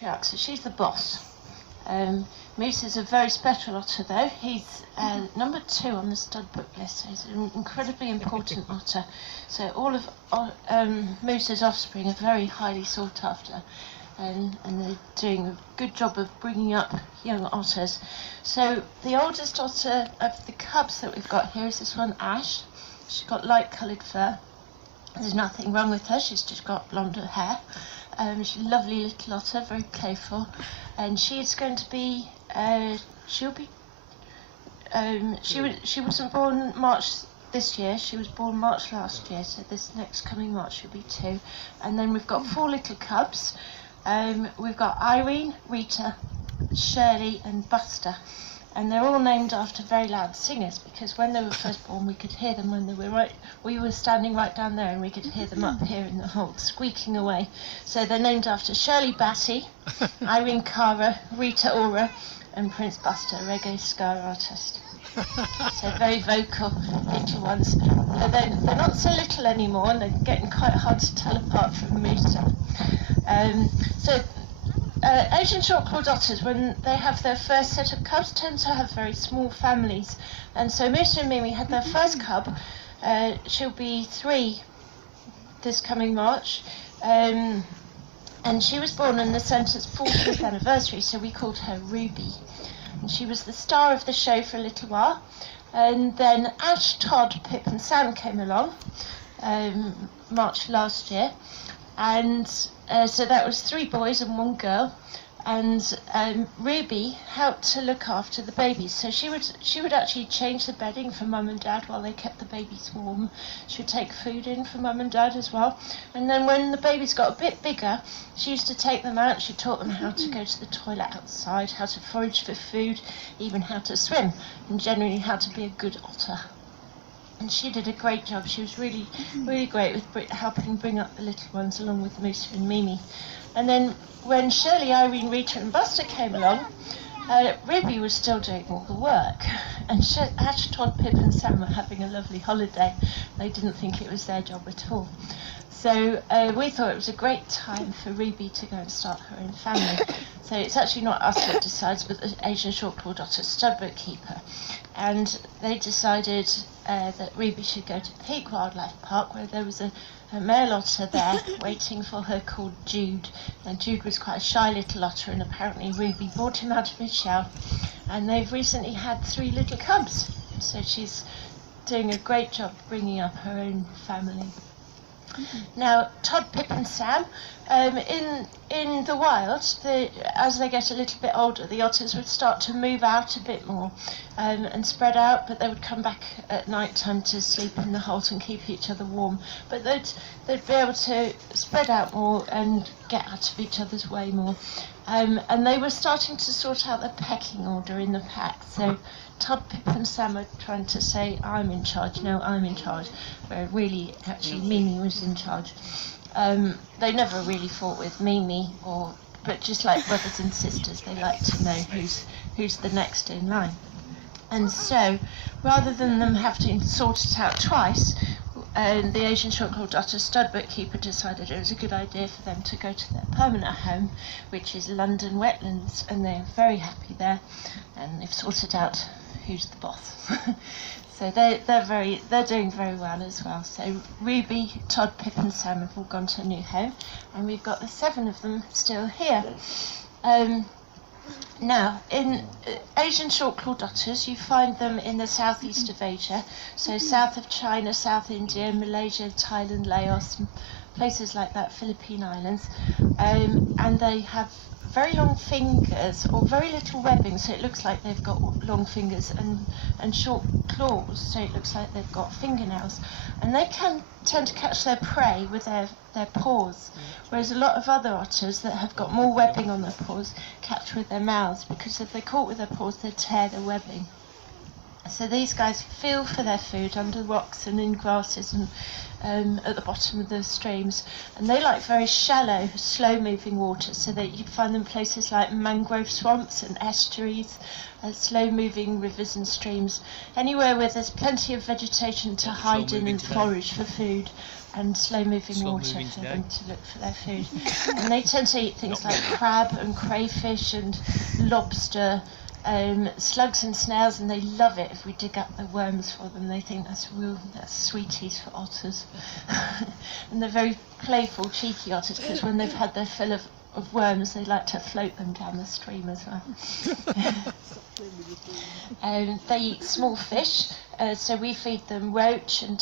So she's the boss. Moose is a very special otter though. He's number 2 on the stud book list, so he's an incredibly important otter. So all of Moose's offspring are very highly sought after, and they're doing a good job of bringing up young otters. So the oldest otter of the cubs that we've got here is this one, Ash. She's got light coloured fur. There's nothing wrong with her, she's just got blonde hair. She's a lovely little otter, very playful, and she's going to be, she wasn't born March this year, she was born March last year, so this next coming March she'll be 2. And then we've got 4 little cubs. We've got Irene, Rita, Shirley and Buster. And they're all named after very loud singers, because when they were first born we could hear them when they were we were standing right down there, and we could hear them up here in the hole squeaking away. So they're named after Shirley Bassey, Irene Cara, Rita Ora and Prince Buster, a reggae ska artist. So very vocal little ones. They're not so little anymore, and they're getting quite hard to tell apart from Moose. Asian short-clawed otters, when they have their first set of cubs, tend to have very small families. And so Moose and Mimi had their first cub. She'll be 3 this coming March. And she was born on the centre's 40th anniversary, so we called her Ruby. And she was the star of the show for a little while. And then Ash, Todd, Pip and Sam came along March last year. And so that was 3 boys and 1 girl, and Ruby helped to look after the babies. So she would actually change the bedding for Mum and Dad while they kept the babies warm. She would take food in for Mum and Dad as well. And then when the babies got a bit bigger, she used to take them out. She taught them how to go to the toilet outside, how to forage for food, even how to swim, and generally how to be a good otter. And she did a great job. She was really, really great with helping bring up the little ones along with Moose and Mimi. And then when Shirley, Irene, Rita and Buster came along, Ruby was still doing all the work. And Ash, Todd, Pip and Sam were having a lovely holiday. They didn't think it was their job at all. So we thought it was a great time for Ruby to go and start her own family. So it's actually not us that decides, but the Asian short-clawed otter stud bookkeeper. And they decided that Ruby should go to Peak Wildlife Park, where there was a male otter there waiting for her called Jude. And Jude was quite a shy little otter, and apparently Ruby brought him out of his shell. And they've recently had 3 little cubs. So she's doing a great job bringing up her own family. Now, Todd, Pip and Sam, in the wild, as they get a little bit older, the otters would start to move out a bit more and spread out, but they would come back at night time to sleep in the holes and keep each other warm. But they'd be able to spread out more and get out of each other's way more. And they were starting to sort out the pecking order in the pack. So Todd, Pip and Sam are trying to say, I'm in charge, no, I'm in charge, where really, actually, Mimi was in charge. They never really fought with Mimi, but just like brothers and sisters, they like to know who's the next in line. And so, rather than them having to sort it out twice, the Asian short-clawed otter stud bookkeeper decided it was a good idea for them to go to their permanent home, which is London Wetlands, and they're very happy there, and they've sorted out who's the boss. So they're doing very well as well. So Ruby, Todd, Pip and Sam have all gone to a new home, and we've got the 7 of them still here. Now, in Asian short-clawed otters, you find them in the southeast of Asia, so south of China, South India, Malaysia, Thailand, Laos, and places like that, Philippine Islands, and they have very long fingers or very little webbing, so it looks like they've got long fingers, and short claws, so it looks like they've got fingernails, and they can tend to catch their prey with their paws, whereas a lot of other otters that have got more webbing on their paws catch with their mouths, because if they're caught with their paws they tear the webbing. So these guys feel for their food under rocks and in grasses at the bottom of the streams, and they like very shallow, slow-moving water, so that you find them places like mangrove swamps and estuaries, slow-moving rivers and streams, anywhere where there's plenty of vegetation to hide in and forage for food, and slow-moving water for them to look for their food. And they tend to eat things like crab and crayfish and lobster, slugs and snails, and they love it if we dig up the worms for them. They think that's sweeties for otters. And they're very playful, cheeky otters, because when they've had their fill of worms, they like to float them down the stream as well. They eat small fish, so we feed them roach and